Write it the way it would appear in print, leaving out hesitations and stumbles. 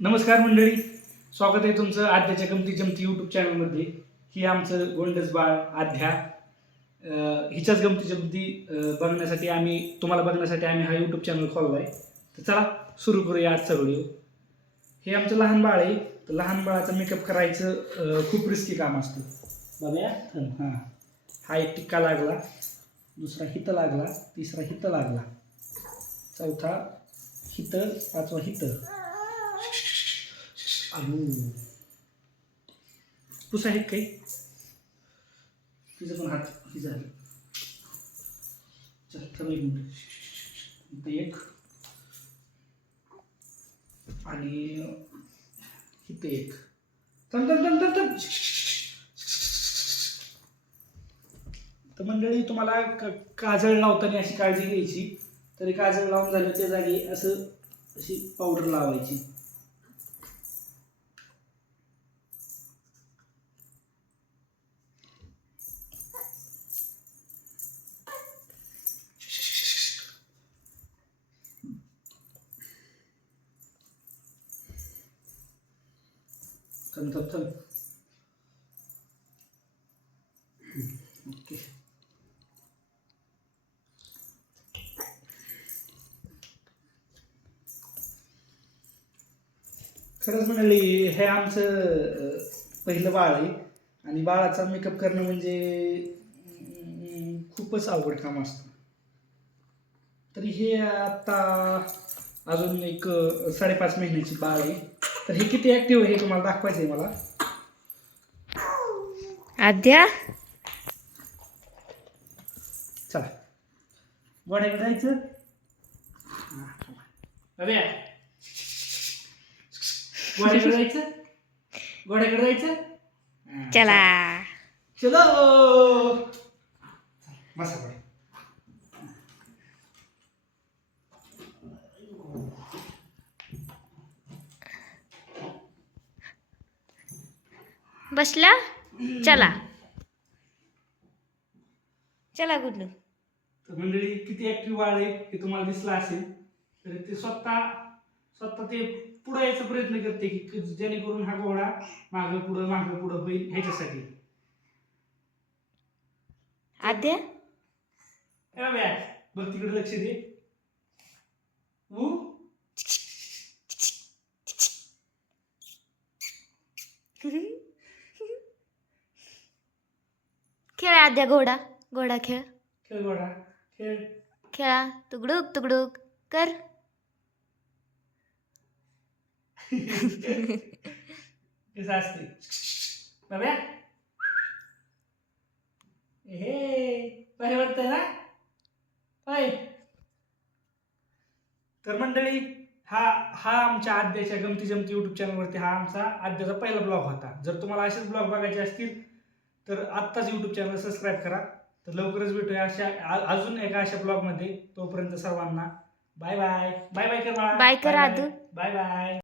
नमस्कार मंडळी, स्वागत आहे तुमचं आद्याच्या गमती जमती यूट्यूब चॅनलमध्ये. ही आमचं गोंडस बाळ आद्या, हिच्याच गमती जमती तुम्हाला बघण्यासाठी आम्ही हा यूट्यूब चॅनल खोलला आहे. तर चला सुरू करूया आजचा व्हिडिओ. हे आमचं लहान बाळ आहे. तर लहान बाळाचं मेकअप करायचं खूप रिस्की काम असतं. बघूया. हां, हा एक टिक्का लागला, दुसरा हिथं लागला, तिसरा हिथं लागला, चौथा हिथं, पाचवा हिथं. पुस आहेत काही, तिचं पण हात ही झालं. चल थांब एक मिनिट. इथं एक आणि इथं एक. थांब थांब थांब थांब थांब. तर मंडळी, तुम्हाला काजळ लावताना अशी काळजी घ्यायची. तरी काजळ लावून झालं त्या जागी अशी पावडर लावायची. थांब थांब थांब. ओके. खरंच म्हणाली, हे आमचं पहिलं बाळ आहे आणि बाळाचा मेकअप करणं म्हणजे खूपच अवघड काम असतं. तरी हे आता अजून एक 5.5 महिन्याची बाळ आहे. तर हे किती ॲक्टिव्ह आहे हे तुम्हाला दाखवायचं आहे मला. आद्या, चला गोड्याकडे जायचं. गोड्याकडे जायचं, गोड्याकडे जायचं. चला. चलो बसा बरं. बसला. चला चला गुड्डू. तर मंडळी, किती ऍक्टिव्ह बाळ आहे हे तुम्हाला दिसलं असेल. तर ते स्वतः ते पुढे यायचा प्रयत्न करते की जेणेकरून हा घोडा मागं पुढं होईल ह्याच्यासाठी. आद्या, बघ तिकडे लक्ष दे. खेळ आद्या. घोडा घोडा खेळ. खेळ घोडा खेळ. खेळा. तुकडूक तुकडूक कर. कसं असते बाब्या. हे बरे वाटतंय ना. होय. तर मंडळी, हा आमच्या आद्याच्या गमती जमती यूट्यूब चॅनलवरती हा आमचा आद्याचा पहिला ब्लॉग होता. जर तुम्हाला असेच ब्लॉग बघायचे असतील तर आत्ताच यूट्यूब चॅनल सबस्क्राईब करा. तर लवकरच भेटूया अजून एका अशा ब्लॉगमध्ये. तोपर्यंत सर्वांना बाय बाय. बाय बाय कर. बाय कर आदू. Bye bye.